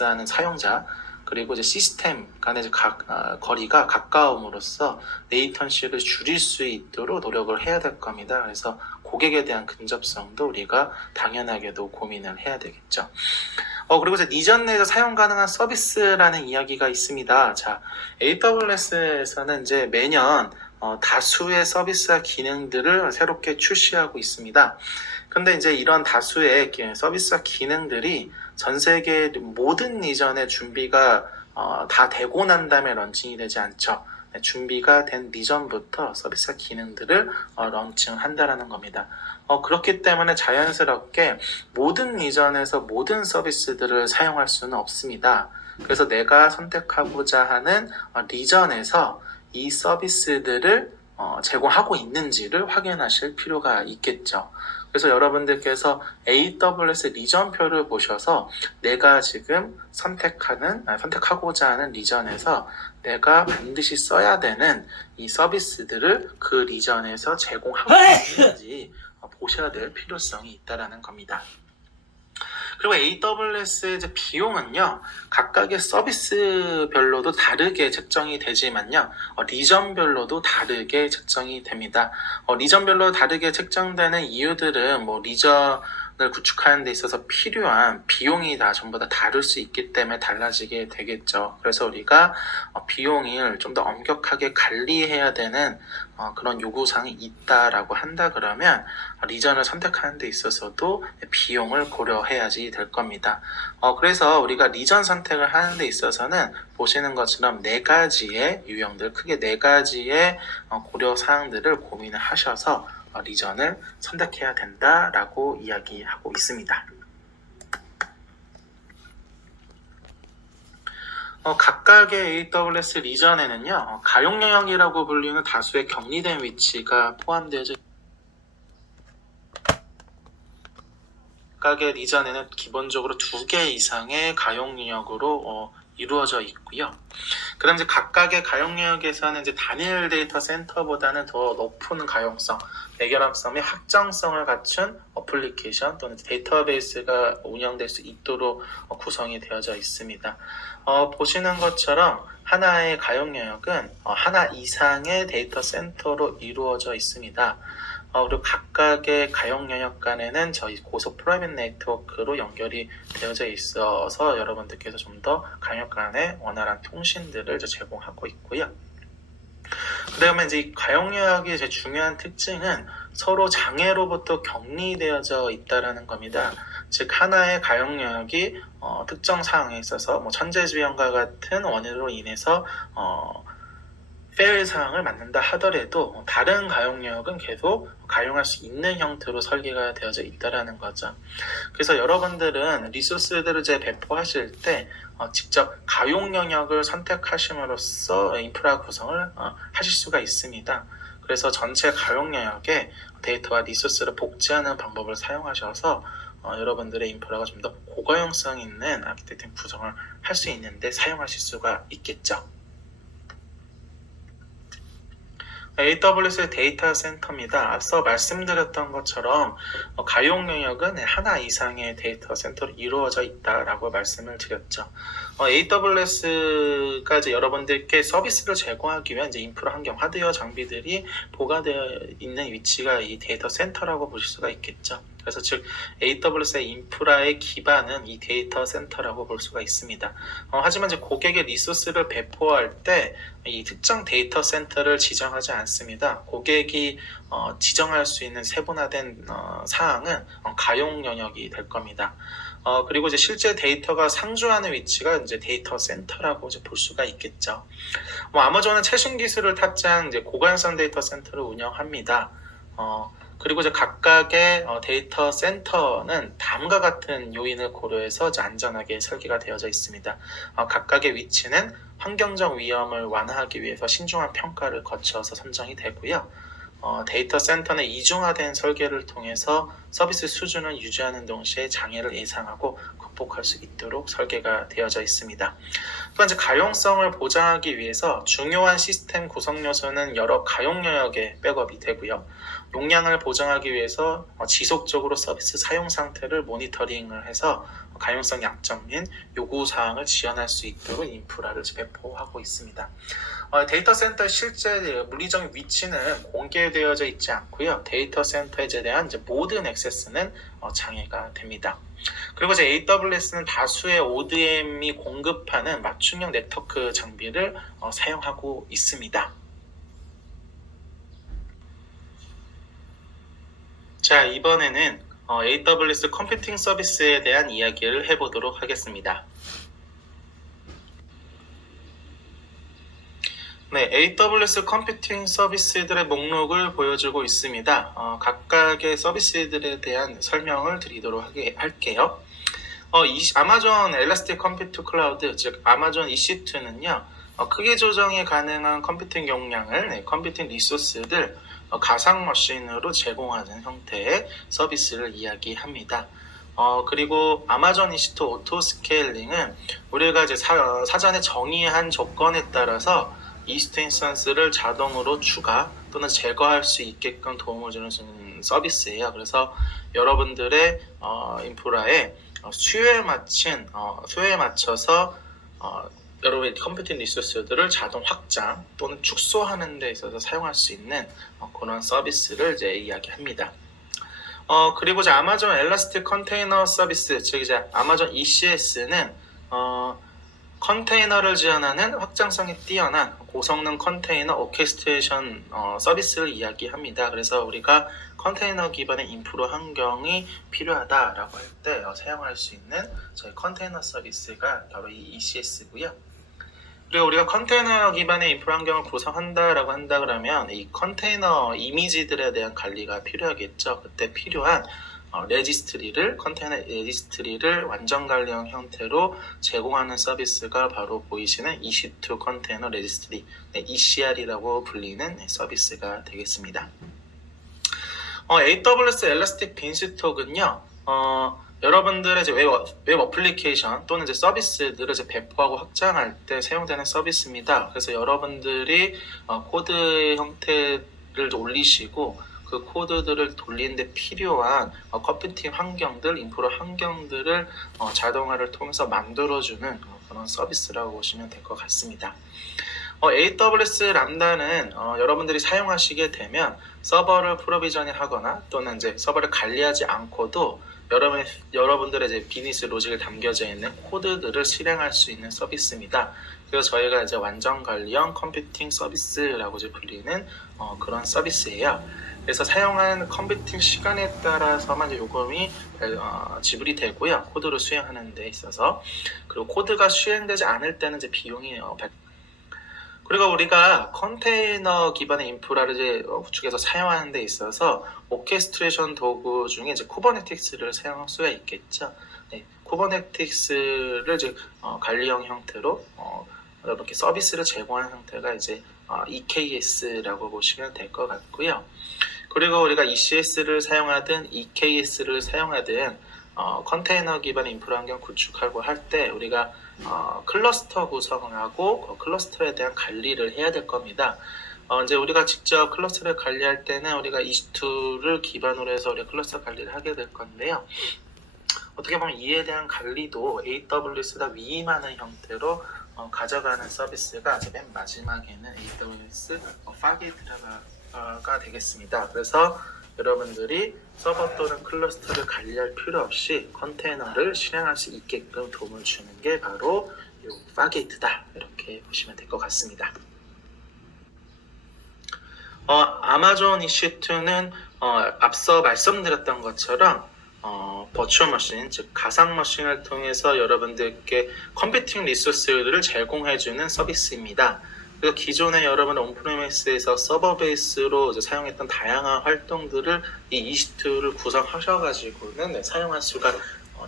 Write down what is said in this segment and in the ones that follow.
하는 사용자 그리고 이제 시스템 간의 거리가 가까움으로써 레이턴시를 줄일 수 있도록 노력을 해야 될 겁니다. 그래서 고객에 대한 근접성도 우리가 당연하게도 고민을 해야 되겠죠. 그리고 이제 니전 내에서 사용 가능한 서비스라는 이야기가 있습니다. 자, AWS에서는 이제 매년 다수의 서비스와 기능들을 새롭게 출시하고 있습니다. 근데 이제 이런 다수의 서비스와 기능들이 전 세계 모든 리전의 준비가 다 되고 난 다음에 런칭이 되지 않죠. 준비가 된 리전부터 서비스와 기능들을 런칭한다라는 겁니다. 그렇기 때문에 자연스럽게 모든 리전에서 모든 서비스들을 사용할 수는 없습니다. 그래서 내가 선택하고자 하는 리전에서 이 서비스들을 제공하고 있는지를 확인하실 필요가 있겠죠. 그래서 여러분들께서 AWS 리전표를 보셔서 내가 지금 선택하고자 하는 리전에서 내가 반드시 써야 되는 이 서비스들을 그 리전에서 제공하고 있는지 보셔야 될 필요성이 있다는 겁니다. 그리고 AWS의 비용은요, 각각의 서비스별로도 다르게 책정이 되지만요, 리전별로도 다르게 책정이 됩니다. 리전별로 다르게 책정되는 이유들은 리전을 구축하는 데 있어서 필요한 비용이 다 전부 다 다를 수 있기 때문에 달라지게 되겠죠. 그래서 우리가 비용을 좀 더 엄격하게 관리해야 되는 그런 요구사항이 있다라고 한다 그러면 리전을 선택하는 데 있어서도 비용을 고려해야지 될 겁니다. 그래서 우리가 리전 선택을 하는 데 있어서는 보시는 것처럼 네 가지의 유형들, 크게 네 가지의 고려사항들을 고민을 하셔서 리전을 선택해야 된다라고 이야기하고 있습니다. 각각의 AWS 리전에는요, 가용 영역이라고 불리는 다수의 격리된 위치가 포함되어져 각각의 리전에는 기본적으로 2개 이상의 가용 영역으로 이루어져 있고요. 그 다음 이제 각각의 가용 영역에서는 이제 단일 데이터 센터보다는 더 높은 가용성, 매결합성 및 확장성을 갖춘 어플리케이션 또는 데이터베이스가 운영될 수 있도록 구성이 되어져 있습니다. 보시는 것처럼 하나의 가용 영역은 하나 이상의 데이터 센터로 이루어져 있습니다. 그리고 각각의 가용 영역 간에는 저희 고속 프라이빗 네트워크로 연결이 되어져 있어서 여러분들께서 좀 더 가용 간의 원활한 통신들을 제공하고 있고요. 그다음에 이제 이 가용 영역의 제일 중요한 특징은 서로 장애로부터 격리되어져 있다라는 겁니다. 즉 하나의 가용 영역이 특정 상황에 있어서 천재지변과 같은 원인으로 인해서 페일 사항을 만든다 하더라도 다른 가용 영역은 계속 가용할 수 있는 형태로 설계가 되어져 있다라는 거죠. 그래서 여러분들은 리소스들을 배포하실 때 직접 가용 영역을 선택하심으로써 인프라 구성을 하실 수가 있습니다. 그래서 전체 가용 영역에 데이터와 리소스를 복제하는 방법을 사용하셔서 여러분들의 인프라가 좀 더 고가용성 있는 아키텍처 구성을 할 수 있는데 사용하실 수가 있겠죠. AWS의 데이터 센터입니다. 앞서 말씀드렸던 것처럼 가용 영역은 하나 이상의 데이터 센터로 이루어져 있다라고 말씀을 드렸죠. AWS가 이제 여러분들께 서비스를 제공하기 위한 이제 인프라 환경, 하드웨어 장비들이 보관되어 있는 위치가 이 데이터 센터라고 보실 수가 있겠죠. 그래서 즉 AWS의 인프라의 기반은 이 데이터 센터라고 볼 수가 있습니다. 하지만 이제 고객의 리소스를 배포할 때 이 특정 데이터 센터를 지정하지 않습니다. 고객이 지정할 수 있는 세분화된 사항은 가용 영역이 될 겁니다. 그리고 이제 실제 데이터가 상주하는 위치가 이제 데이터 센터라고 이제 볼 수가 있겠죠. 아마존은 최신 기술을 탑재한 이제 고가용성 데이터 센터를 운영합니다. 그리고 이제 각각의 데이터 센터는 다음과 같은 요인을 고려해서 안전하게 설계가 되어져 있습니다. 각각의 위치는 환경적 위험을 완화하기 위해서 신중한 평가를 거쳐서 선정이 되고요. 데이터 센터는 이중화된 설계를 통해서 서비스 수준을 유지하는 동시에 장애를 예상하고 극복할 수 있도록 설계가 되어져 있습니다. 또한 이제 가용성을 보장하기 위해서 중요한 시스템 구성 요소는 여러 가용 영역에 백업이 되고요. 용량을 보장하기 위해서 지속적으로 서비스 사용 상태를 모니터링을 해서 가용성 약점 및 요구 사항을 지원할 수 있도록 인프라를 배포하고 있습니다. 데이터 센터의 실제 물리적인 위치는 공개되어져 있지 않고요. 데이터 센터에 대한 모든 액세스는 장애가 됩니다. 그리고 이제 AWS는 다수의 ODM이 공급하는 맞춤형 네트워크 장비를 사용하고 있습니다. 자, 이번에는 AWS 컴퓨팅 서비스에 대한 이야기를 해보도록 하겠습니다. 네, AWS 컴퓨팅 서비스들의 목록을 보여주고 있습니다. 각각의 서비스들에 대한 설명을 드리도록 할게요. 아마존 엘라스틱 컴퓨트 클라우드, 즉 아마존 EC2는요, 크기 조정이 가능한 컴퓨팅 용량을 컴퓨팅 리소스들 가상 머신으로 제공하는 형태의 서비스를 이야기합니다. 그리고 아마존 EC2 오토 스케일링은 우리가 이제 사전에 정의한 조건에 따라서 EC2 인스턴스를 자동으로 추가 또는 제거할 수 있게끔 도움을 주는 서비스예요. 그래서 여러분들의 인프라에 수요에 맞춰서 여러분의 컴퓨팅 리소스들을 자동 확장 또는 축소하는 데 있어서 사용할 수 있는 그런 서비스를 이제 이야기합니다. 그리고 이제 아마존 엘라스틱 컨테이너 서비스, 즉 이제 아마존 ECS는 컨테이너를 지원하는 확장성이 뛰어난 고성능 컨테이너 오케스트레이션 서비스를 이야기합니다. 그래서 우리가 컨테이너 기반의 인프라 환경이 필요하다라고 할 때 사용할 수 있는 저희 컨테이너 서비스가 바로 이 ECS고요. 그리고 우리가 컨테이너 기반의 인프라 환경을 구성한다라고 한다 그러면 이 컨테이너 이미지들에 대한 관리가 필요하겠죠. 그때 필요한 컨테이너 레지스트리를 완전 관리형 형태로 제공하는 서비스가 바로 보이시는 EC2 컨테이너 레지스트리, ECR이라고 불리는 서비스가 되겠습니다. AWS 엘라스틱 빈스톡은요, 여러분들의 이제 웹 어플리케이션 또는 이제 서비스들을 이제 배포하고 확장할 때 사용되는 서비스입니다. 그래서 여러분들이 코드 형태를 올리시고 그 코드들을 돌리는데 필요한 컴퓨팅 환경들, 인프라 환경들을 자동화를 통해서 만들어주는 그런 서비스라고 보시면 될 것 같습니다. AWS 람다는 여러분들이 사용하시게 되면 서버를 프로비저닝 하거나 또는 이제 서버를 관리하지 않고도 여러분들의 이제 비즈니스 로직에 담겨져 있는 코드들을 실행할 수 있는 서비스입니다. 그래서 저희가 이제 완전 관리형 컴퓨팅 서비스라고 이제 불리는 그런 서비스예요. 그래서 사용한 컴퓨팅 시간에 따라서만 이제 요금이 지불이 되고요. 코드를 수행하는 데 있어서. 그리고 코드가 수행되지 않을 때는 이제 비용이 그리고 우리가 컨테이너 기반의 인프라를 이제 구축해서 사용하는 데 있어서 오케스트레이션 도구 중에 이제 쿠버네티스를 사용할 수가 있겠죠. 네, 쿠버네티스를 이제 관리형 형태로 이렇게 서비스를 제공하는 형태가 이제 EKS라고 보시면 될 것 같고요. 그리고 우리가 ECS를 사용하든 EKS를 사용하든 컨테이너 기반 인프라 환경 구축하고 할 때 우리가 클러스터 구성을 하고 클러스터에 대한 관리를 해야 될 겁니다. 이제 우리가 직접 클러스터를 관리할 때는 우리가 EC2를 기반으로 해서 우리가 클러스터 관리를 하게 될 건데요. 어떻게 보면 이에 대한 관리도 AWS보다 위임하는 형태로 가져가는 서비스가 맨 마지막에는 AWS 파게이트가 되겠습니다. 그래서 여러분들이 서버 또는 클러스터를 관리할 필요 없이 컨테이너를 실행할 수 있게끔 도움을 주는 게 바로 이 파게이트다, 이렇게 보시면 될 것 같습니다. 아마존 EC2는 앞서 말씀드렸던 것처럼 버추얼 머신, 즉 가상 머신을 통해서 여러분들께 컴퓨팅 리소스를 제공해주는 서비스입니다. 그래서 기존에 여러분 온프레미스에서 서버 베이스로 이제 사용했던 다양한 활동들을 이 EC2를 구성하셔가지고는 사용할 수가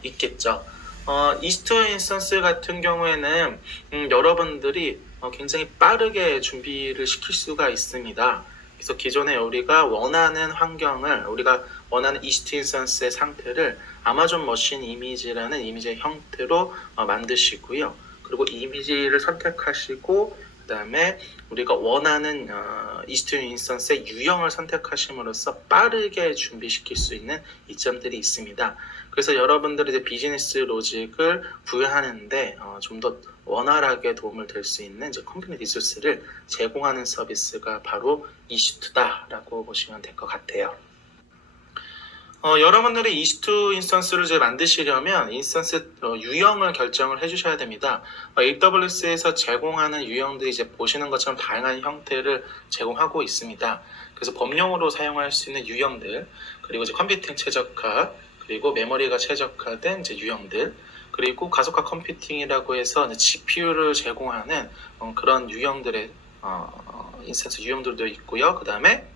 있겠죠. EC2 인스턴스 같은 경우에는 여러분들이 굉장히 빠르게 준비를 시킬 수가 있습니다. 그래서 기존에 우리가 원하는 환경을, 우리가 원하는 EC2 인스턴스의 상태를 아마존 머신 이미지라는 이미지의 형태로 만드시고요. 그리고 이미지를 선택하시고 그 다음에 우리가 원하는 EC2 인스턴스의 유형을 선택하심으로써 빠르게 준비시킬 수 있는 이점들이 있습니다. 그래서 여러분들이 이제 비즈니스 로직을 부여하는데 좀 더 원활하게 도움을 될 수 있는 이제 컴퓨팅 리소스를 제공하는 서비스가 바로 EC2다라고 보시면 될 것 같아요. 여러분들이 EC2 인스턴스를 이제 만드시려면 인스턴스 유형을 결정을 해주셔야 됩니다. AWS에서 제공하는 유형들이 이제 보시는 것처럼 다양한 형태를 제공하고 있습니다. 그래서 범용으로 사용할 수 있는 유형들, 그리고 이제 컴퓨팅 최적화, 그리고 메모리가 최적화된 이제 유형들, 그리고 가속화 컴퓨팅이라고 해서 GPU를 제공하는 그런 유형들의 인스턴스 유형들도 있고요. 그 다음에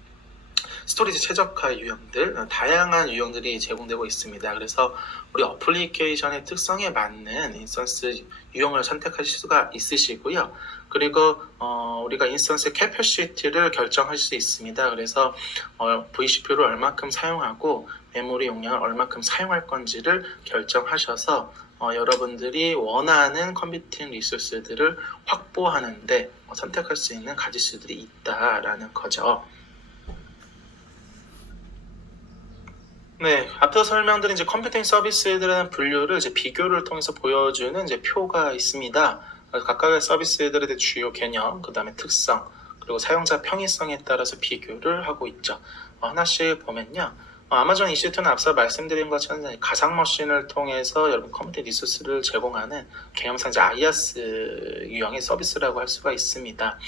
스토리지 최적화 유형들, 다양한 유형들이 제공되고 있습니다. 그래서 우리 어플리케이션의 특성에 맞는 인스턴스 유형을 선택하실 수가 있으시고요. 그리고 우리가 인스턴스 캐퍼시티를 결정할 수 있습니다. 그래서 VCPU를 얼마큼 사용하고 메모리 용량을 얼마큼 사용할 건지를 결정하셔서 여러분들이 원하는 컴퓨팅 리소스들을 확보하는데 선택할 수 있는 가짓수들이 있다라는 거죠. 네, 앞서 설명드린 이제 컴퓨팅 서비스들의 분류를 이제 비교를 통해서 보여주는 이제 표가 있습니다. 각각의 서비스들의 주요 개념, 그 다음에 특성, 그리고 사용자 편의성에 따라서 비교를 하고 있죠. 하나씩 보면요. 아마존 EC2는 앞서 말씀드린 것처럼 가상 머신을 통해서 여러분 컴퓨팅 리소스를 제공하는 개념상 이제 IaaS 유형의 서비스라고 할 수가 있습니다.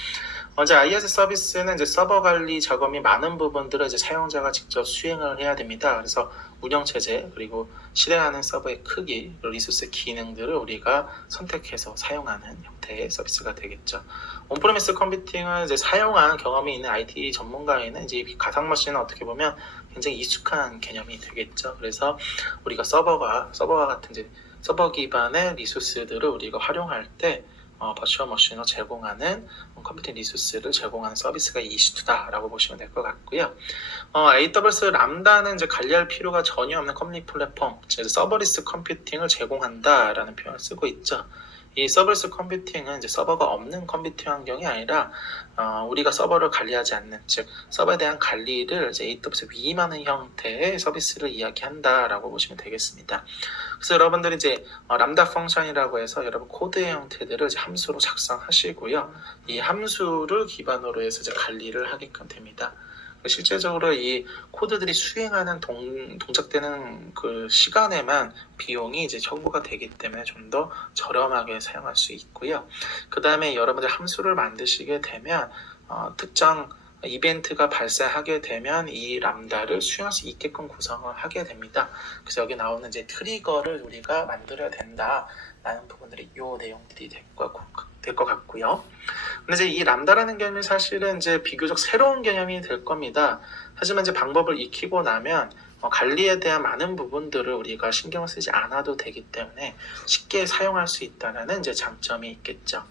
먼저 IaaS 서비스는 이제 서버 관리 작업이 많은 부분들을 이제 사용자가 직접 수행을 해야 됩니다. 그래서 운영 체제 그리고 실행하는 서버의 크기, 리소스 기능들을 우리가 선택해서 사용하는 형태의 서비스가 되겠죠. 온프레미스 컴퓨팅을 이제 사용한 경험이 있는 IT 전문가에는 이제 가상 머신은 어떻게 보면 굉장히 익숙한 개념이 되겠죠. 그래서 우리가 서버와 같은 이제 서버 기반의 리소스들을 우리가 활용할 때 버추얼 머신을 제공하는 컴퓨팅 리소스를 제공하는 서비스가 EC2다라고 보시면 될 것 같고요. AWS 람다는 이제 관리할 필요가 전혀 없는 커뮤니티 플랫폼, 즉 서버리스 컴퓨팅을 제공한다라는 표현을 쓰고 있죠. 이 서버리스 컴퓨팅은 이제 서버가 없는 컴퓨팅 환경이 아니라 우리가 서버를 관리하지 않는, 즉 서버에 대한 관리를 이제 AWS 위임하는 형태의 서비스를 이야기한다라고 보시면 되겠습니다. 그래서 여러분들이 이제 람다 펑션이라고 해서 여러분 코드의 형태들을 이제 함수로 작성하시고요. 이 함수를 기반으로 해서 이제 관리를 하게끔 됩니다. 실제적으로 이 코드들이 수행하는 동작되는 그 시간에만 비용이 이제 청구가 되기 때문에 좀 더 저렴하게 사용할 수 있고요. 그 다음에 여러분들 함수를 만드시게 되면 특정 이벤트가 발생하게 되면 이 람다를 수행할 수 있게끔 구성을 하게 됩니다. 그래서 여기 나오는 이제 트리거를 우리가 만들어야 된다라는 부분들이 이 내용들이 될 것 같고요. 근데 이제 이 람다라는 개념이 사실은 이제 비교적 새로운 개념이 될 겁니다. 하지만 이제 방법을 익히고 나면 관리에 대한 많은 부분들을 우리가 신경 쓰지 않아도 되기 때문에 쉽게 사용할 수 있다는 이제 장점이 있겠죠.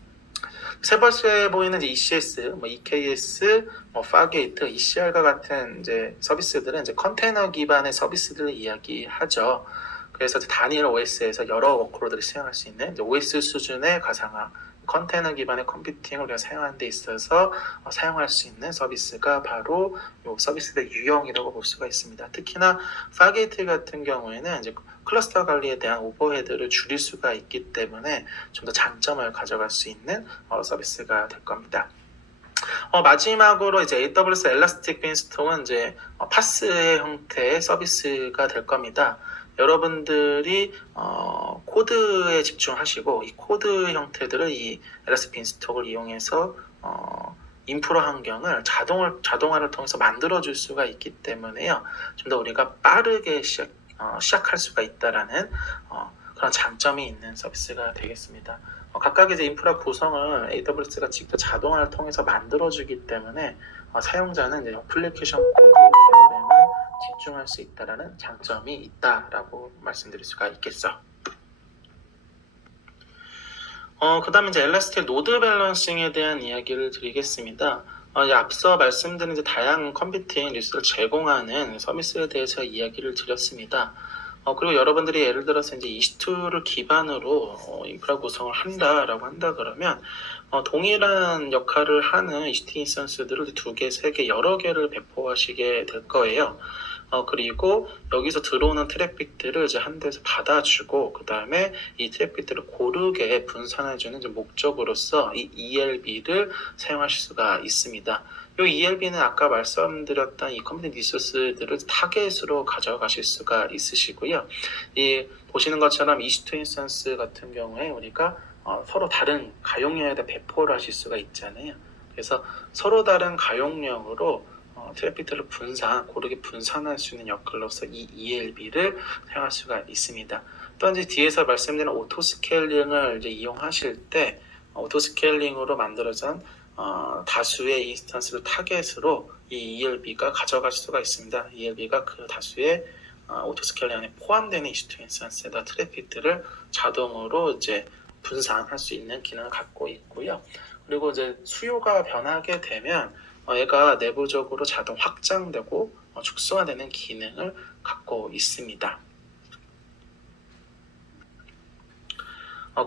세 번째 보이는 이제 ECS, EKS, 파게이트, ECR과 같은 이제 서비스들은 이제 컨테이너 기반의 서비스들을 이야기하죠. 그래서 단일 OS에서 여러 워크로드를 수행할 수 있는 OS 수준의 가상화, 컨테이너 기반의 컴퓨팅을 우리가 사용하는 데 있어서 사용할 수 있는 서비스가 바로 이 서비스의 유형이라고 볼 수가 있습니다. 특히나 파게이트 같은 경우에는 이제 클러스터 관리에 대한 오버헤드를 줄일 수가 있기 때문에 좀 더 장점을 가져갈 수 있는 서비스가 될 겁니다. 마지막으로 이제 AWS 엘라스틱 빈스톡은 이제 파스의 형태의 서비스가 될 겁니다. 여러분들이 코드에 집중하시고 이 코드 형태들을 이 엘라스틱 빈스톡을 이용해서 인프라 환경을 자동화를 통해서 만들어줄 수가 있기 때문에요. 좀 더 우리가 빠르게 시작할 수가 있다라는 그런 장점이 있는 서비스가 되겠습니다. 각각의 이제 인프라 구성을 AWS가 직접 자동화를 통해서 만들어주기 때문에 사용자는 이제 어플리케이션 코드 개발에만 집중할 수 있다라는 장점이 있다라고 말씀드릴 수가 있겠죠. 그 다음에 이제 엘라스틱 로드 밸런싱에 대한 이야기를 드리겠습니다. 이제 앞서 말씀드린 이제 다양한 컴퓨팅 리소스를 제공하는 서비스에 대해서 이야기를 드렸습니다. 그리고 여러분들이 예를 들어서 이제 EC2를 기반으로 인프라 구성을 한다 그러면 동일한 역할을 하는 EC2 인스턴스들을 2개, 3개, 여러 개를 배포하시게 될 거예요. 그리고 여기서 들어오는 트래픽들을 이제 한 대에서 받아주고, 그 다음에 이 트래픽들을 고르게 분산해주는 이제 목적으로서 이 ELB를 사용하실 수가 있습니다. 이 ELB는 아까 말씀드렸던 이 컴퓨팅 리소스들을 타겟으로 가져가실 수가 있으시고요. 이 보시는 것처럼 EC2 인스턴스 같은 경우에 우리가 서로 다른 가용량에다 배포를 하실 수가 있잖아요. 그래서 서로 다른 가용량으로 트래픽들을 고르게 분산할 수 있는 역할로서 이 ELB를 사용할 수가 있습니다. 또 이제 뒤에서 말씀드린 오토 스케일링을 이제 이용하실 때 오토 스케일링으로 만들어진 다수의 인스턴스를 타겟으로 이 ELB가 가져갈 수가 있습니다. ELB가 그 다수의 오토 스케일링 안에 포함되는 EC2 인스턴스에다 트래픽들을 자동으로 이제 분산할 수 있는 기능을 갖고 있고요. 그리고 이제 수요가 변하게 되면 얘가 내부적으로 자동 확장되고 축소화되는 기능을 갖고 있습니다.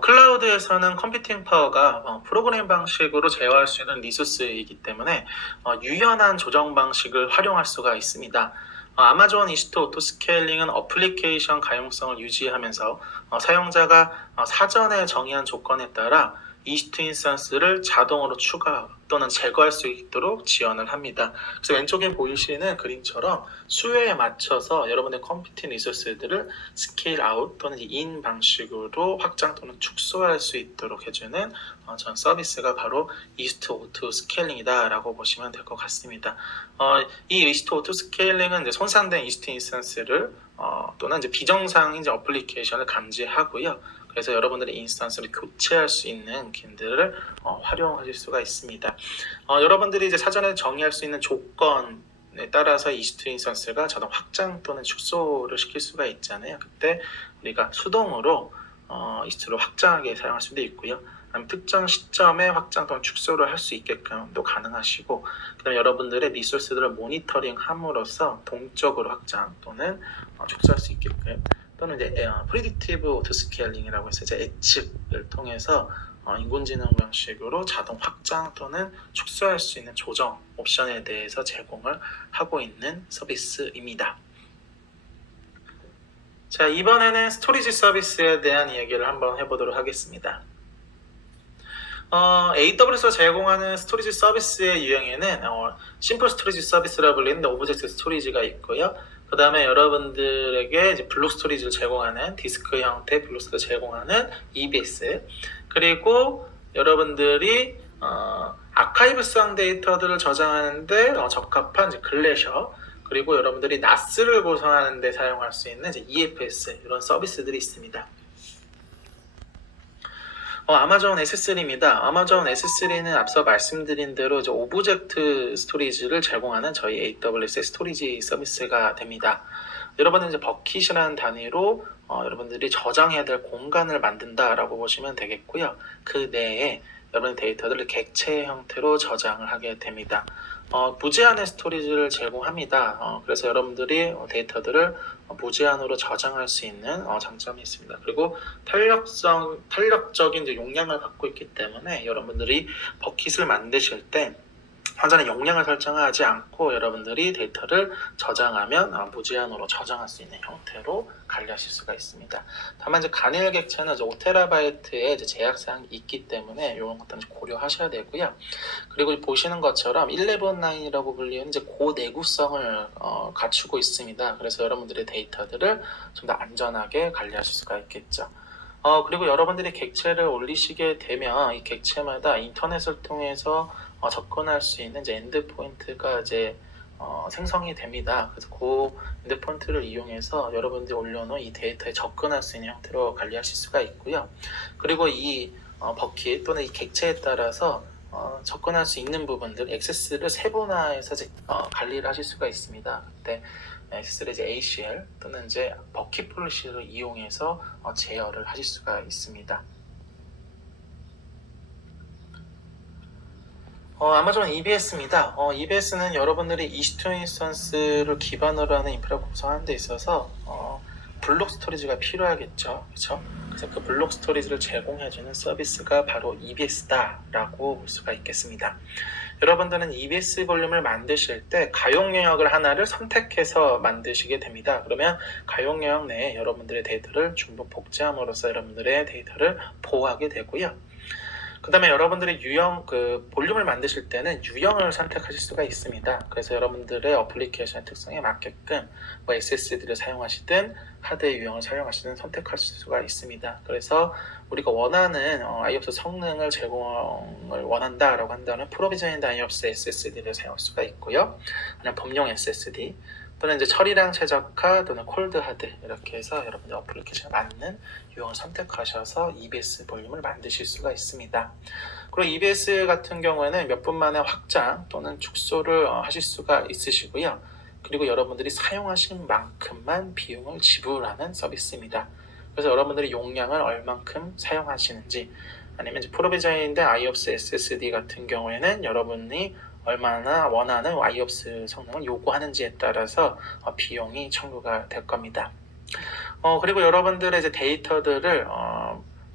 클라우드에서는 컴퓨팅 파워가 프로그램 방식으로 제어할 수 있는 리소스이기 때문에 유연한 조정 방식을 활용할 수가 있습니다. 아마존 EC2 오토스케일링은 어플리케이션 가용성을 유지하면서 사용자가 사전에 정의한 조건에 따라 EC2 인스턴스를 자동으로 추가 또는 제거할 수 있도록 지원을 합니다. 그래서 왼쪽에 보이시는 그림처럼 수요에 맞춰서 여러분의 컴퓨팅 리소스들을 스케일 아웃 또는 인 방식으로 확장 또는 축소할 수 있도록 해주는 전 서비스가 바로 EC2 오토 스케일링이다라고 보시면 될 것 같습니다. 이 EC2 오토 스케일링은 이제 손상된 EC2 인스턴스를 또는 이제 비정상인 이제 어플리케이션을 감지하고요. 그래서 여러분들의 인스턴스를 교체할 수 있는 기능들을 활용하실 수가 있습니다. 여러분들이 이제 사전에 정의할 수 있는 조건에 따라서 EC2 인스턴스가 자동 확장 또는 축소를 시킬 수가 있잖아요. 그때 우리가 수동으로 EC2로 확장하게 사용할 수도 있고요. 특정 시점에 확장 또는 축소를 할 수 있게끔도 가능하시고, 그다음에 여러분들의 리소스들을 모니터링 함으로써 동적으로 확장 또는 축소할 수 있게끔, 또는 이제 프리딕티브 오토스케일링이라고 해서 이제 예측을 통해서 인공지능 방식으로 자동 확장 또는 축소할 수 있는 조정 옵션에 대해서 제공을 하고 있는 서비스입니다. 자, 이번에는 스토리지 서비스에 대한 이야기를 한번 해보도록 하겠습니다. AWS가 제공하는 스토리지 서비스의 유형에는 심플 스토리지 서비스라고 불리는 오브젝트 스토리지가 있고요. 그 다음에 여러분들에게 이제 블록 스토리지를 제공하는 디스크 형태 블록 스토리지를 제공하는 EBS, 그리고 여러분들이 아카이브성 데이터들을 저장하는데 적합한 이제 글래셔, 그리고 여러분들이 NAS를 구성하는 데 사용할 수 있는 이제 EFS, 이런 서비스들이 있습니다. 아마존 S3입니다. 아마존 S3는 앞서 말씀드린 대로 이제 오브젝트 스토리지를 제공하는 저희 AWS 스토리지 서비스가 됩니다. 여러분은 이제 버킷이라는 단위로 여러분들이 저장해야 될 공간을 만든다라고 보시면 되겠고요. 그 내에 여러분의 데이터들을 객체 형태로 저장을 하게 됩니다. 무제한의 스토리지를 제공합니다. 그래서 여러분들이 데이터들을 무제한으로 저장할 수 있는 장점이 있습니다. 그리고 탄력적인 이제 용량을 갖고 있기 때문에 여러분들이 버킷을 만드실 때 완전히 용량을 설정하지 않고 여러분들이 데이터를 저장하면 무제한으로 저장할 수 있는 형태로 관리하실 수가 있습니다. 다만 이제 간일 객체는 5TB의 이제 제약사항이 있기 때문에 이런 것들은 고려하셔야 되고요. 그리고 보시는 것처럼 11.9이라고 불리는 이제 고내구성을 갖추고 있습니다. 그래서 여러분들의 데이터들을 좀 더 안전하게 관리하실 수가 있겠죠. 그리고 여러분들이 객체를 올리시게 되면 이 객체마다 인터넷을 통해서 접근할 수 있는 이제 엔드포인트가 이제 생성이 됩니다. 그래서 그 엔드포인트를 이용해서 여러분들이 올려놓은 이 데이터에 접근할 수 있는 형태로 관리하실 수가 있고요. 그리고 이 버킷 또는 이 객체에 따라서 접근할 수 있는 부분들 액세스를 세분화해서 관리를 하실 수가 있습니다. 그때 액세스를 이제 ACL 또는 이제 버킷 폴리시를 이용해서 제어를 하실 수가 있습니다. 아마존 EBS입니다. EBS는 여러분들이 EC2 인스턴스를 기반으로 하는 인프라 구성하는 데 있어서 블록 스토리지가 필요하겠죠. 그렇죠? 그래서 그 블록 스토리지를 제공해주는 서비스가 바로 EBS다라고 볼 수가 있겠습니다. 여러분들은 EBS 볼륨을 만드실 때 가용 영역을 하나를 선택해서 만드시게 됩니다. 그러면 가용 영역 내에 여러분들의 데이터를 중복 복제함으로써 여러분들의 데이터를 보호하게 되고요. 그 다음에 여러분들이 볼륨을 만드실 때는 유형을 선택하실 수가 있습니다. 그래서 여러분들의 어플리케이션 특성에 맞게끔 SSD를 사용하시든 하드의 유형을 사용하시든 선택하실 수가 있습니다. 그래서 우리가 원하는 IOPS 성능을 제공을 원한다라고 한다면 프로비저인드 IOPS SSD를 사용할 수가 있고요. 아니면 범용 SSD 또는 이제 처리량 최적화 또는 콜드 하드 이렇게 해서 여러분들 어플리케이션에 맞는 유형을 선택하셔서 EBS 볼륨을 만드실 수가 있습니다. 그리고 EBS 같은 경우에는 몇 분 만에 확장 또는 축소를 하실 수가 있으시고요. 그리고 여러분들이 사용하신 만큼만 비용을 지불하는 서비스입니다. 그래서 여러분들이 용량을 얼만큼 사용하시는지 아니면 이제 프로비저인드 IOPS SSD 같은 경우에는 여러분이 얼마나 원하는 IOPS 성능을 요구하는지에 따라서 비용이 청구가 될 겁니다. 그리고 여러분들의 이제 데이터들을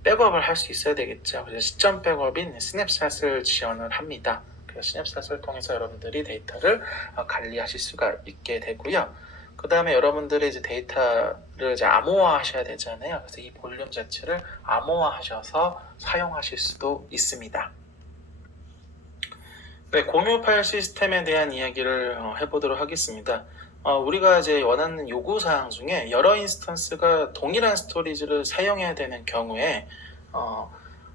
백업을 할 수 있어야 되겠죠. 그래서 시점 백업인 스냅샷을 지원을 합니다. 그래서 스냅샷을 통해서 여러분들이 데이터를 관리하실 수가 있게 되고요. 그 다음에 여러분들의 이제 데이터를 이제 암호화 하셔야 되잖아요. 그래서 이 볼륨 자체를 암호화 하셔서 사용하실 수도 있습니다. 네, 공유 파일 시스템에 대한 이야기를 해보도록 하겠습니다. 우리가 이제 원하는 요구사항 중에 여러 인스턴스가 동일한 스토리지를 사용해야 되는 경우에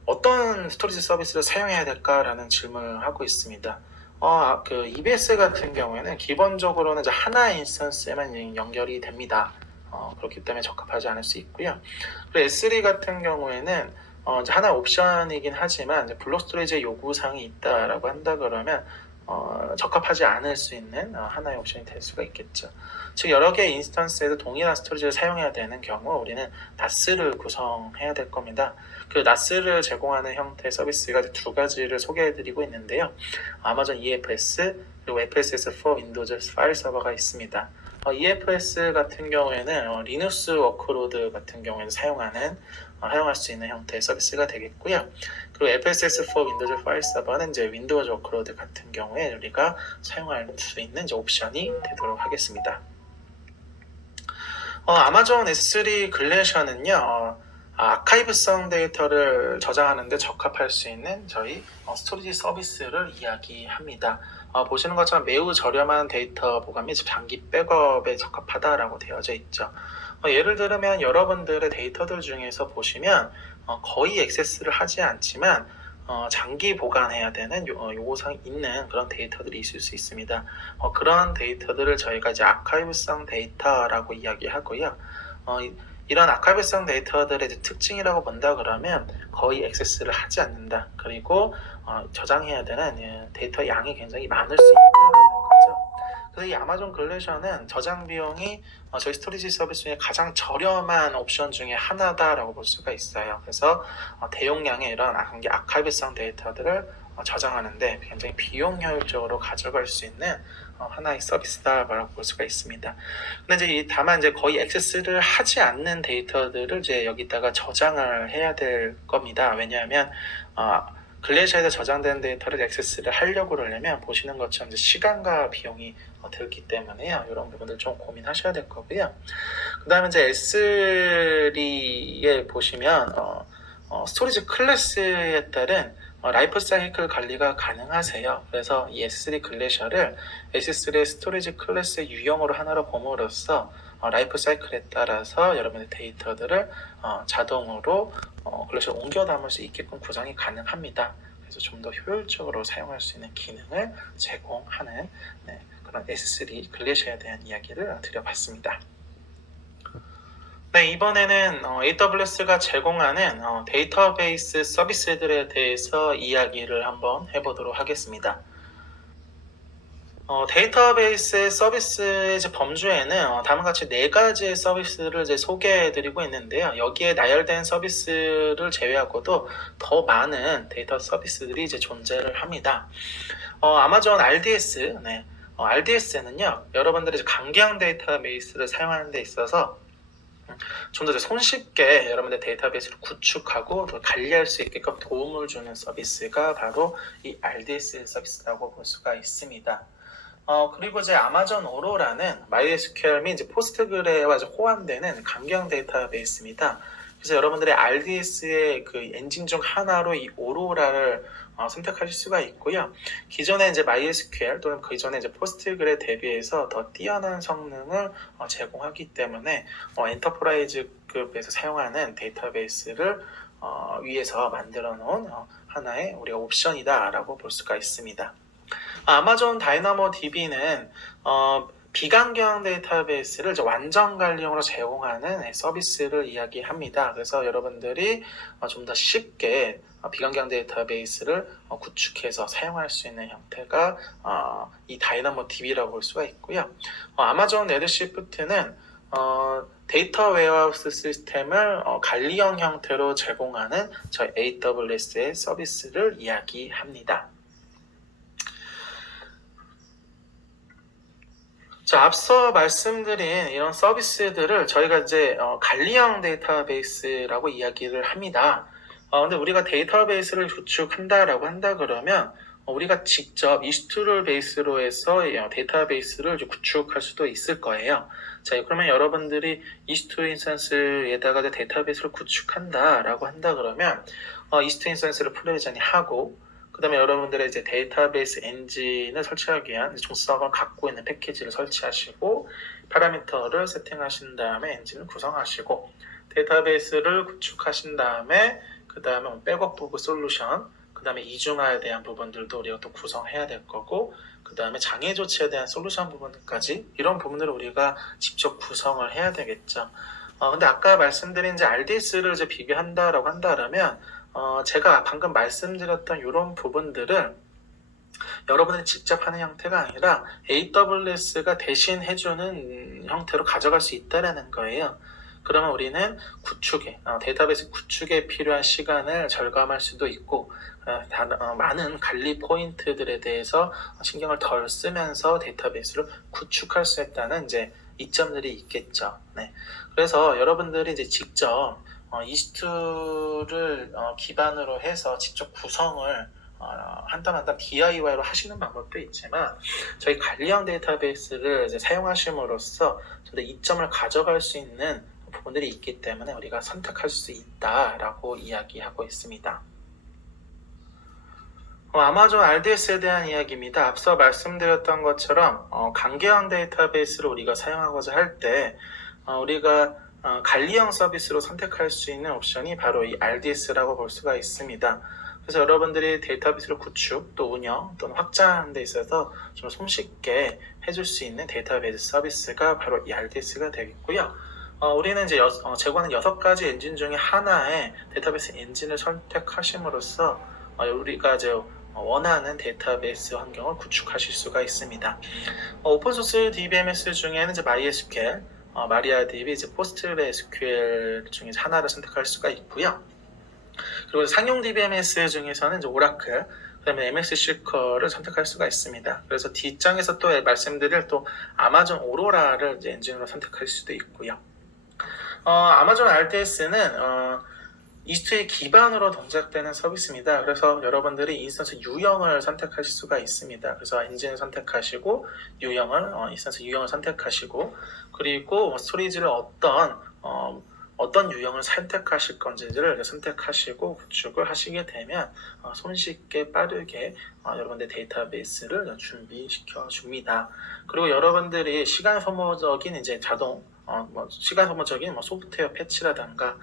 어떤 스토리지 서비스를 사용해야 될까라는 질문을 하고 있습니다. 그 EBS 같은 경우에는 기본적으로는 이제 하나의 인스턴스에만 연결이 됩니다. 그렇기 때문에 적합하지 않을 수 있고요. 그리고 S3 같은 경우에는 이제 하나의 옵션이긴 하지만 이제 블록 스토리지의 요구사항이 있다라고 한다 그러면 적합하지 않을 수 있는 하나의 옵션이 될 수가 있겠죠. 즉 여러 개의 인스턴스에도 동일한 스토리지를 사용해야 되는 경우 우리는 NAS를 구성해야 될 겁니다. 그 NAS를 제공하는 형태의 서비스가 두 가지를 소개해드리고 있는데요. 아마존 EFS 그리고 FSS4 윈도우즈 파일 서버가 있습니다. EFS 같은 경우에는 리눅스 워크로드 같은 경우에는 사용할 수 있는 형태의 서비스가 되겠고요. 그리고 FSS4 윈도우즈 파일 서버는 이제 윈도우즈 워크로드 같은 경우에 우리가 사용할 수 있는 이제 옵션이 되도록 하겠습니다. 아마존 S3 글래셔는요. 아카이브성 데이터를 저장하는데 적합할 수 있는 저희 스토리지 서비스를 이야기합니다. 보시는 것처럼 매우 저렴한 데이터 보관 및 장기 백업에 적합하다라고 되어져 있죠. 예를 들면 여러분들의 데이터들 중에서 보시면 거의 액세스를 하지 않지만 장기 보관해야 되는 요구사항이 있는 그런 데이터들이 있을 수 있습니다. 그런 데이터들을 저희가 이제 아카이브성 데이터라고 이야기하고요. 이런 아카이브성 데이터들의 특징이라고 본다 그러면 거의 액세스를 하지 않는다. 그리고 저장해야 되는 데이터 양이 굉장히 많을 수 있다는 거죠. 그래서 이 아마존 글래셔는 저장 비용이 저희 스토리지 서비스 중에 가장 저렴한 옵션 중에 하나다라고 볼 수가 있어요. 그래서 대용량의 이런 아카이브성 데이터들을 저장하는데 굉장히 비용 효율적으로 가져갈 수 있는 하나의 서비스다라고 볼 수가 있습니다. 근데 이제 다만 이제 거의 액세스를 하지 않는 데이터들을 이제 여기다가 저장을 해야 될 겁니다. 왜냐하면 글래셔에서 저장된 데이터를 액세스를 하려고 그러려면 보시는 것처럼 이제 시간과 비용이 들기 때문에요. 이런 부분들 좀 고민하셔야 될 거고요. 그 다음에 이제 S3에 보시면 스토리지 클래스에 따른 라이프 사이클 관리가 가능하세요. 그래서 이 S3 글래셔를 S3의 스토리지 클래스 유형으로 하나로 봄으로써 라이프 사이클에 따라서 여러분의 데이터들을 자동으로 글래셔로 옮겨 담을 수 있게끔 구성이 가능합니다. 그래서 좀 더 효율적으로 사용할 수 있는 기능을 제공하는 그런 S3 글래셔에 대한 이야기를 드려봤습니다. 네, 이번에는 AWS가 제공하는 데이터베이스 서비스들에 대해서 이야기를 한번 해보도록 하겠습니다. 데이터베이스 서비스의 이제 범주에는 다음과 같이 네 가지의 서비스를 이제 소개해드리고 있는데요. 여기에 나열된 서비스를 제외하고도 더 많은 데이터 서비스들이 이제 존재를 합니다. 아마존 RDS, 네. RDS는요, 여러분들이 이제 강경 데이터베이스를 사용하는 데 있어서 좀 더 손쉽게 여러분들 데이터베이스를 구축하고 또 관리할 수 있게끔 도움을 주는 서비스가 바로 이 RDS 서비스라고 볼 수가 있습니다. 그리고 이제 아마존 오로라는 MySQL 및 이제 포스트그레와 이제 호환되는 강경 데이터베이스입니다. 그래서 여러분들의 RDS의 그 엔진 중 하나로 이 오로라를 선택하실 수가 있고요. 기존에 이제 MySQL 또는 그 전에 이제 포스트그레 대비해서 더 뛰어난 성능을 제공하기 때문에 엔터프라이즈급에서 사용하는 데이터베이스를 위해서 만들어 놓은 하나의 우리가 옵션이다라고 볼 수가 있습니다. 아마존 다이나모 DB는 비강경 데이터베이스를 완전 관리용으로 제공하는 서비스를 이야기합니다. 그래서 여러분들이 좀 더 쉽게 비강경 데이터베이스를 구축해서 사용할 수 있는 형태가 이 다이나모 DB라고 볼 수가 있고요. 아마존 레드시프트는 데이터 웨어하우스 시스템을 관리형 형태로 제공하는 저희 AWS의 서비스를 이야기합니다. 자, 앞서 말씀드린 이런 서비스들을 저희가 이제 관리형 데이터베이스라고 이야기를 합니다. 근데 우리가 데이터베이스를 구축한다라고 한다 그러면 우리가 직접 이스트를 베이스로 해서 데이터베이스를 구축할 수도 있을 거예요. 자, 그러면 여러분들이 이스트 인스턴스에다가 데이터베이스를 구축한다라고 한다 그러면 이스트 인스턴스를 프로비저닝 하고 그 다음에 여러분들의 이제 데이터베이스 엔진을 설치하기 위한 종수성을 갖고 있는 패키지를 설치하시고 파라미터를 세팅하신 다음에 엔진을 구성하시고 데이터베이스를 구축하신 다음에 그 다음에 백업 부분 솔루션 그 다음에 이중화에 대한 부분들도 우리가 또 구성해야 될 거고 그 다음에 장애 조치에 대한 솔루션 부분까지 이런 부분들을 우리가 직접 구성을 해야 되겠죠. 근데 아까 말씀드린 이제 RDS를 이제 비교한다라고 한다면 제가 방금 말씀드렸던 이런 부분들을 여러분들이 직접 하는 형태가 아니라 AWS가 대신 해주는 형태로 가져갈 수 있다는 거예요. 그러면 우리는 구축에, 데이터베이스 구축에 필요한 시간을 절감할 수도 있고 많은 관리 포인트들에 대해서 신경을 덜 쓰면서 데이터베이스를 구축할 수 있다는 이제 이점들이 있겠죠. 네. 그래서 여러분들이 이제 직접 이스트를 기반으로 해서 직접 구성을 한 단 한 단 DIY로 하시는 방법도 있지만 저희 관리형 데이터베이스를 이제 사용하심으로써 좀 더 이점을 가져갈 수 있는 부분들이 있기 때문에 우리가 선택할 수 있다라고 이야기하고 있습니다. 아마존 RDS에 대한 이야기입니다. 앞서 말씀드렸던 것처럼 강계형 데이터베이스를 우리가 사용하고자 할 때 우리가 관리형 서비스로 선택할 수 있는 옵션이 바로 이 RDS라고 볼 수가 있습니다. 그래서 여러분들이 데이터베이스를 구축, 또 운영, 또는 확장하는 데 있어서 좀 손쉽게 해줄 수 있는 데이터베이스 서비스가 바로 이 RDS가 되겠고요. 우리는 이제 제공하는 6가지 엔진 중에 하나의 데이터베이스 엔진을 선택하심으로써 우리가 이제 원하는 데이터베이스 환경을 구축하실 수가 있습니다. 오픈소스 DBMS 중에는 이제 MySQL, 마리아DB, 이제 PostgreSQL 중에서 하나를 선택할 수가 있고요. 그리고 상용 DBMS 중에서는 이제 오라클, 그다음에 MX 시퀄을 선택할 수가 있습니다. 그래서 뒷장에서 또 말씀드릴 또 아마존 오로라를 이제 엔진으로 선택할 수도 있고요. 아마존 RDS는 이스트의 기반으로 동작되는 서비스입니다. 그래서 여러분들이 인스턴스 유형을 선택하실 수가 있습니다. 그래서 엔진을 선택하시고 인스턴스 유형을 선택하시고 그리고 스토리지를 어떤 유형을 선택하실 건지를 선택하시고 구축을 하시게 되면 손쉽게 빠르게 여러분들 데이터베이스를 준비시켜 줍니다. 그리고 여러분들이 시간 소모적인 이제 시간 소모적인 소프트웨어 패치라든가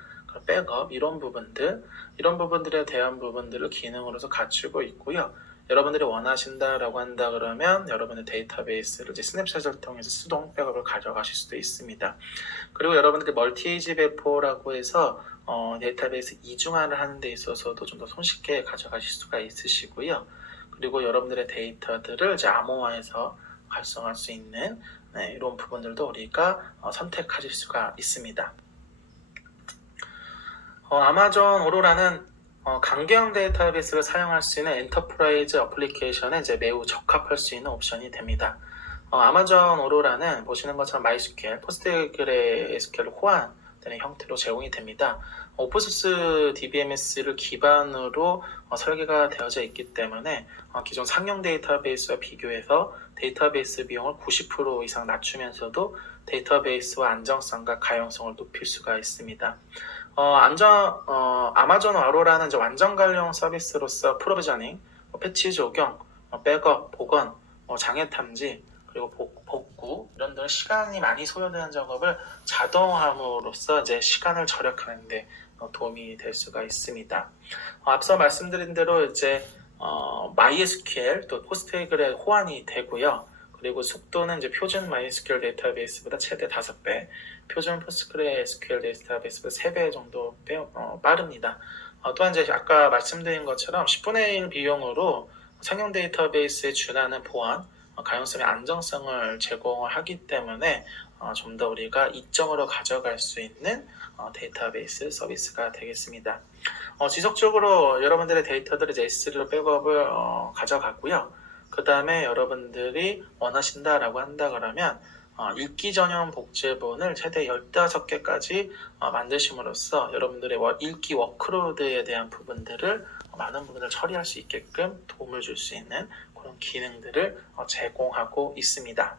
백업 이런 부분들에 대한 부분들을 기능으로서 갖추고 있고요. 여러분들이 원하신다라고 한다 그러면 여러분의 데이터베이스를 이제 스냅샷을 통해서 수동 백업을 가져가실 수도 있습니다. 그리고 여러분들이 멀티에이지 배포라고 해서 데이터베이스 이중화를 하는 데 있어서도 좀 더 손쉽게 가져가실 수가 있으시고요. 그리고 여러분들의 데이터들을 이제 암호화해서 활성화할 수 있는 이런 부분들도 우리가 선택하실 수가 있습니다. 아마존 오로라는 강경 데이터베이스를 사용할 수 있는 엔터프라이즈 어플리케이션에 이제 매우 적합할 수 있는 옵션이 됩니다. 아마존 오로라는 보시는 것처럼 MySQL, PostgreSQL 호환되는 형태로 제공이 됩니다. 오픈소스 DBMS를 기반으로 설계가 되어져 있기 때문에 기존 상용 데이터베이스와 비교해서 데이터베이스 비용을 90% 이상 낮추면서도 데이터베이스와 안정성과 가용성을 높일 수가 있습니다. 아마존 아로라는 이제 완전 관리형 서비스로서 프로비저닝, 패치 적용, 백업, 복원, 장애 탐지, 그리고 복구 이런 등 시간이 많이 소요되는 작업을 자동화함으로써 이제 시간을 절약하는데 도움이 될 수가 있습니다. 앞서 말씀드린 대로 이제 MySQL 또 포스트그레 호환이 되고요. 그리고 속도는 이제 표준 MySQL 데이터베이스보다 최대 5배, 표준 PostgreSQL 데이터베이스보다 3배 정도 빠릅니다. 또한 이제 아까 말씀드린 것처럼 10분의 1 비용으로 상용 데이터베이스에 준하는 보안, 가용성의 안정성을 제공하기 때문에 좀 더 우리가 이점으로 가져갈 수 있는 데이터베이스 서비스가 되겠습니다. 지속적으로 여러분들의 데이터들을 이제 S3로 백업을 가져가고요. 그 다음에 여러분들이 원하신다라고 한다 그러면 읽기 전용 복제본을 최대 15개까지 만드심으로써 여러분들의 읽기 워크로드에 대한 부분들을 많은 부분을 처리할 수 있게끔 도움을 줄 수 있는 그런 기능들을 제공하고 있습니다.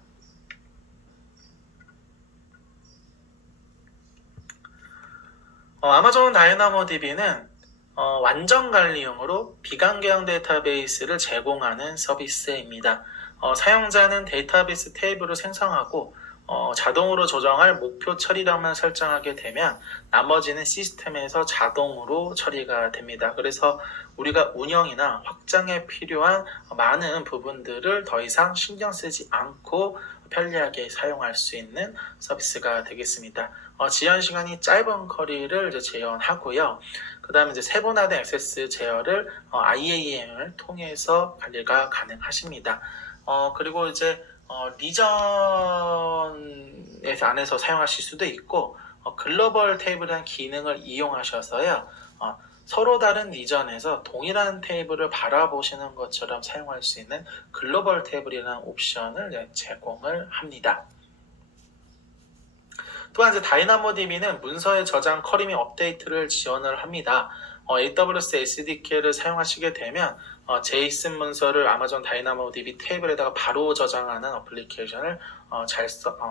아마존 다이나모DB는 완전 관리용으로 비강경 데이터베이스를 제공하는 서비스입니다. 사용자는 데이터베이스 테이블을 생성하고 자동으로 조정할 목표 처리량만 설정하게 되면 나머지는 시스템에서 자동으로 처리가 됩니다. 그래서 우리가 운영이나 확장에 필요한 많은 부분들을 더 이상 신경 쓰지 않고 편리하게 사용할 수 있는 서비스가 되겠습니다. 지연 시간이 짧은 커리를 이제 재현하고요. 그 다음에 이제 세분화된 액세스 제어를 IAM을 통해서 관리가 가능하십니다. 그리고 이제 리전 안에서 사용하실 수도 있고 글로벌 테이블이라는 기능을 이용하셔서요. 서로 다른 리전에서 동일한 테이블을 바라보시는 것처럼 사용할 수 있는 글로벌 테이블이라는 옵션을 제공을 합니다. 또한 이제 다이나모DB는 문서의 저장, 커리 및 업데이트를 지원을 합니다. AWS SDK를 사용하시게 되면 JSON 문서를 아마존 다이나모DB 테이블에다가 바로 저장하는 어플리케이션을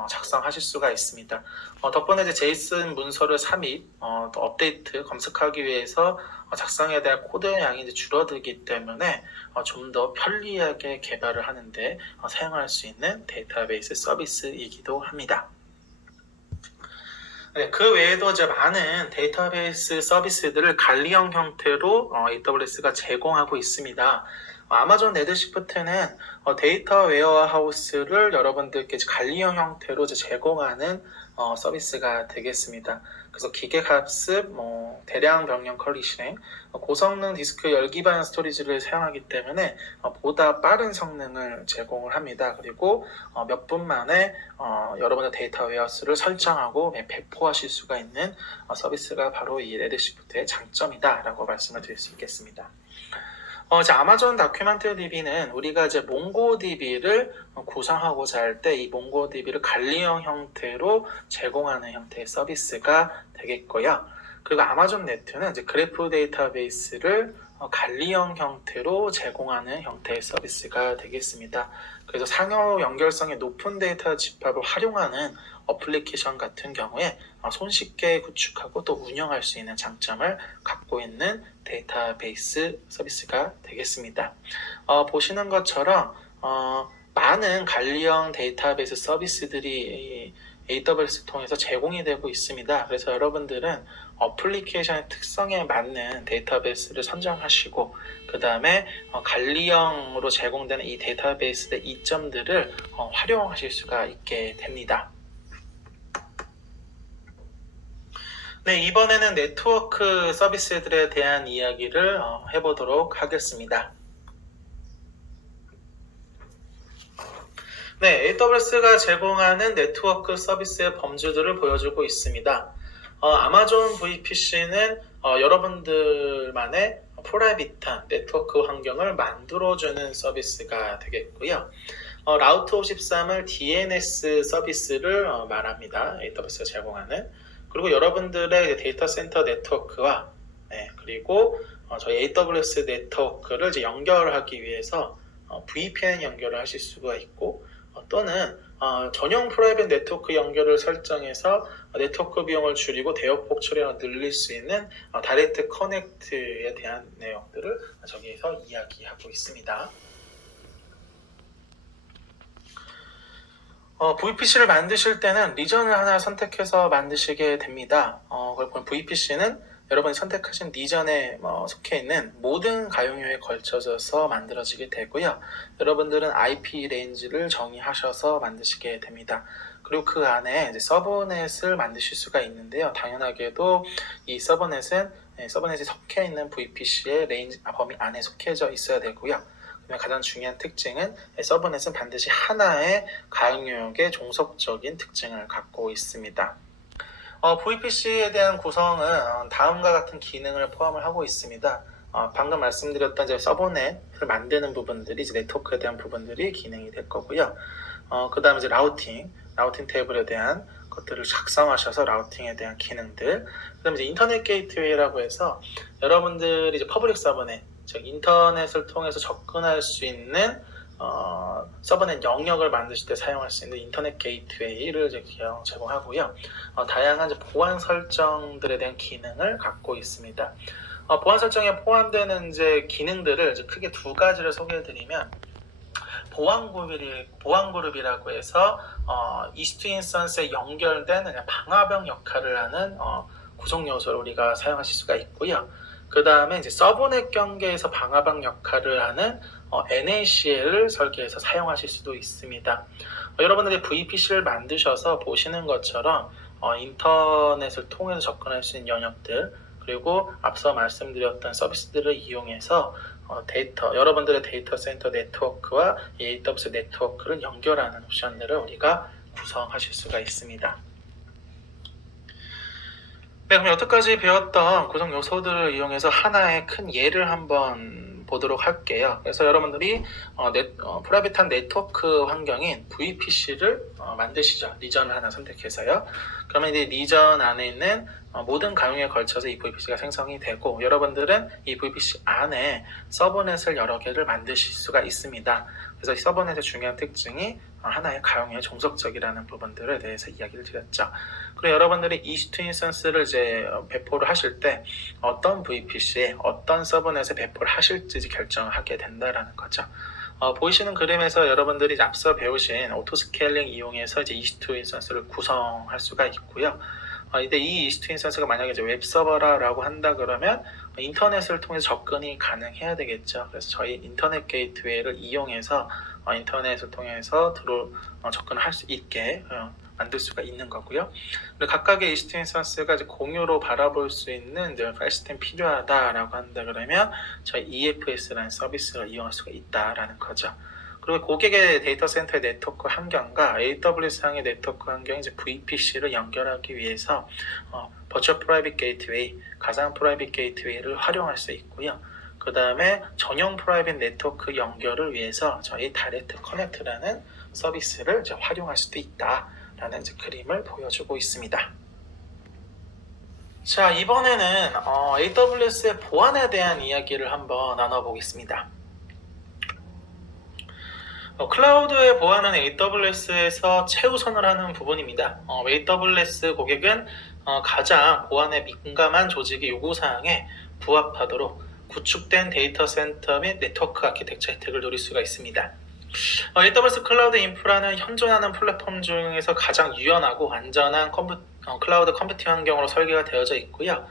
작성하실 수가 있습니다. 덕분에 이제 JSON 문서를 삽입, 또 업데이트, 검색하기 위해서 작성해야 될 코드의 양이 이제 줄어들기 때문에 좀 더 편리하게 개발을 하는데 사용할 수 있는 데이터베이스 서비스이기도 합니다. 그 외에도 이제 많은 데이터베이스 서비스들을 관리형 형태로 AWS가 제공하고 있습니다. 아마존 레드시프트는 데이터 웨어하우스를 여러분들께 관리형 형태로 제공하는 서비스가 되겠습니다. 그래서 기계학습, 대량 병력 쿼리 실행, 고성능 디스크 열기반 스토리지를 사용하기 때문에 보다 빠른 성능을 제공을 합니다. 그리고 몇 분 만에 여러분의 데이터 웨어하우스를 설정하고 배포하실 수가 있는 서비스가 바로 이 레드시프트의 장점이다라고 말씀을 드릴 수 있겠습니다. 아마존 다큐멘트 DB는 우리가 이제 몽고DB를 구성하고자 할 때 이 몽고DB를 관리형 형태로 제공하는 형태의 서비스가 되겠고요. 그리고 아마존 네트는 이제 그래프 데이터베이스를 관리형 형태로 제공하는 형태의 서비스가 되겠습니다. 그래서 상호 연결성이 높은 데이터 집합을 활용하는 어플리케이션 같은 경우에 손쉽게 구축하고 또 운영할 수 있는 장점을 갖고 있는 데이터베이스 서비스가 되겠습니다. 보시는 것처럼 많은 관리형 데이터베이스 서비스들이 AWS 통해서 제공이 되고 있습니다. 그래서 여러분들은 어플리케이션의 특성에 맞는 데이터베이스를 선정하시고 그 다음에 관리형으로 제공되는 이 데이터베이스의 이점들을 활용하실 수가 있게 됩니다. 네, 이번에는 네트워크 서비스들에 대한 이야기를 해보도록 하겠습니다. 네, AWS가 제공하는 네트워크 서비스의 범주들을 보여주고 있습니다. 아마존 VPC는 여러분들만의 프라이빗한 네트워크 환경을 만들어주는 서비스가 되겠고요. 라우트 53을 DNS 서비스를 말합니다. AWS가 제공하는. 그리고 여러분들의 데이터 센터 네트워크와 그리고 저희 AWS 네트워크를 이제 연결하기 위해서 VPN 연결을 하실 수가 있고 또는 전용 프라이빗 네트워크 연결을 설정해서 네트워크 비용을 줄이고 대역폭 처리를 늘릴 수 있는 다이렉트 커넥트에 대한 내용들을 저기에서 이야기하고 있습니다. VPC를 만드실 때는 리전을 하나 선택해서 만드시게 됩니다. 그리고 VPC는 여러분이 선택하신 리전에 속해 있는 모든 가용료에 걸쳐져서 만들어지게 되고요. 여러분들은 IP 레인지를 정의하셔서 만드시게 됩니다. 그리고 그 안에 이제 서버넷을 만드실 수가 있는데요. 당연하게도 이 서버넷은 서버넷이 속해 있는 VPC의 레인지 범위 안에 속해져 있어야 되고요. 가장 중요한 특징은 서버넷은 반드시 하나의 가용료역의 종속적인 특징을 갖고 있습니다. VPC에 대한 구성은 다음과 같은 기능을 포함을 하고 있습니다. 방금 말씀드렸던 이제 서버넷을 만드는 부분들이 이제 네트워크에 대한 부분들이 기능이 될 거고요. 그 다음에 이제 라우팅 테이블에 대한 것들을 작성하셔서 라우팅에 대한 기능들. 그 다음에 이제 인터넷 게이트웨이라고 해서 여러분들이 이제 퍼블릭 서버넷, 즉 인터넷을 통해서 접근할 수 있는 서버넷 영역을 만드실 때 사용할 수 있는 인터넷 게이트웨이를 제공하고요. 다양한 보안 설정들에 대한 기능을 갖고 있습니다. 보안 설정에 포함되는 이제 기능들을 이제 크게 두 가지를 소개해드리면 보안 그룹이라고 해서 이스트 인스턴스에 연결된 방화벽 역할을 하는 구성 요소를 우리가 사용하실 수가 있고요. 그 다음에 이제 서버넷 경계에서 방화벽 역할을 하는 NACL을 설계해서 사용하실 수도 있습니다. 여러분들이 VPC를 만드셔서 보시는 것처럼 인터넷을 통해서 접근할 수 있는 영역들, 그리고 앞서 말씀드렸던 서비스들을 이용해서 여러분들의 데이터 센터 네트워크와 AWS 네트워크를 연결하는 옵션들을 우리가 구성하실 수가 있습니다. 네, 그럼 여태까지 배웠던 구성 요소들을 이용해서 하나의 큰 예를 한번 보도록 할게요. 그래서 여러분들이 프라이빗한 네트워크 환경인 VPC를 만드시죠. 리전을 하나 선택해서요. 그러면 이제 리전 안에 있는 모든 가용에 걸쳐서 이 VPC가 생성이 되고 여러분들은 이 VPC 안에 서버넷을 여러 개를 만드실 수가 있습니다. 그래서 이 서버넷의 중요한 특징이 하나의 가용에 종속적이라는 부분들에 대해서 이야기를 드렸죠. 그리고 여러분들이 이스트 인스턴스를 이제 배포를 하실 때 어떤 VPC에 어떤 서버넷에 배포를 하실지 결정을 하게 된다라는 거죠. 보이시는 그림에서 여러분들이 앞서 배우신 오토스케일링 이용해서 이제 이스트 인스턴스를 구성할 수가 있고요. 이제 이 이스트 인스턴스가 만약에 이제 웹서버라고 한다 그러면 인터넷을 통해서 접근이 가능해야 되겠죠. 그래서 저희 인터넷 게이트웨이를 이용해서 인터넷을 통해서 접근할 수 있게 만들 수가 있는 거고요. 각각의 이스트 인스턴스가 이제 공유로 바라볼 수 있는 파일 시스템이 필요하다라고 한다 그러면 저희 EFS라는 서비스를 이용할 수가 있다라는 거죠. 그리고 고객의 데이터 센터의 네트워크 환경과 AWS상의 네트워크 환경이 이제 VPC를 연결하기 위해서 버추얼 프라이빗 게이트웨이, 가상 프라이빗 게이트웨이를 활용할 수 있고요. 그 다음에 전용 프라이빗 네트워크 연결을 위해서 저희 다이렉트 커넥트라는 서비스를 이제 활용할 수도 있다라는 이제 그림을 보여주고 있습니다. 자, 이번에는 AWS의 보안에 대한 이야기를 한번 나눠보겠습니다. 클라우드의 보안은 AWS에서 최우선을 하는 부분입니다. AWS 고객은 가장 보안에 민감한 조직의 요구사항에 부합하도록 구축된 데이터 센터 및 네트워크 아키텍처 혜택을 누릴 수가 있습니다. AWS 클라우드 인프라는 현존하는 플랫폼 중에서 가장 유연하고 안전한 클라우드 컴퓨팅 환경으로 설계가 되어져 있고요.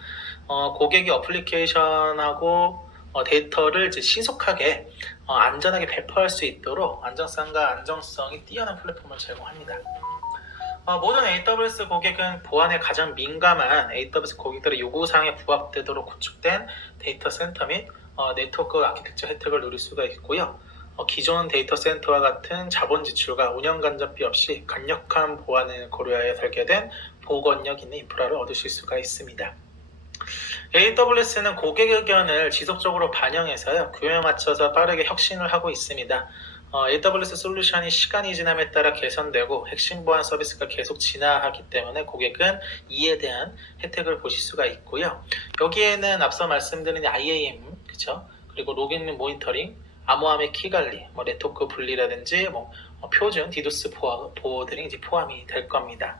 고객이 어플리케이션하고 데이터를 이제 신속하게 안전하게 배포할 수 있도록 안정성과 안정성이 뛰어난 플랫폼을 제공합니다. 모든 AWS 고객은 보안에 가장 민감한 AWS 고객들의 요구사항에 부합되도록 구축된 데이터 센터 및 네트워크 아키텍처 혜택을 누릴 수가 있고요. 기존 데이터 센터와 같은 자본 지출과 운영 간접비 없이 강력한 보안을 고려하여 설계된 보건력 있는 인프라를 얻으실 수가 있습니다. AWS는 고객 의견을 지속적으로 반영해서요, 규모에 맞춰서 빠르게 혁신을 하고 있습니다. AWS 솔루션이 시간이 지남에 따라 개선되고 핵심 보안 서비스가 계속 진화하기 때문에 고객은 이에 대한 혜택을 보실 수가 있고요. 여기에는 앞서 말씀드린 IAM, 그쵸? 그리고 로그인 및 모니터링, 암호화폐 키 관리, 네트워크 분리라든지 표준 디도스 보호들이 이제 포함이 될 겁니다.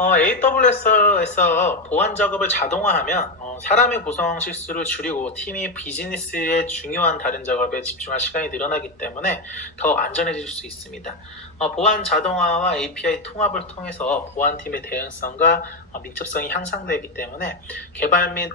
AWS에서 보안 작업을 자동화하면 사람의 구성 실수를 줄이고 팀이 비즈니스의 중요한 다른 작업에 집중할 시간이 늘어나기 때문에 더 안전해질 수 있습니다. 보안 자동화와 API 통합을 통해서 보안팀의 대응성과 민첩성이 향상되기 때문에 개발 및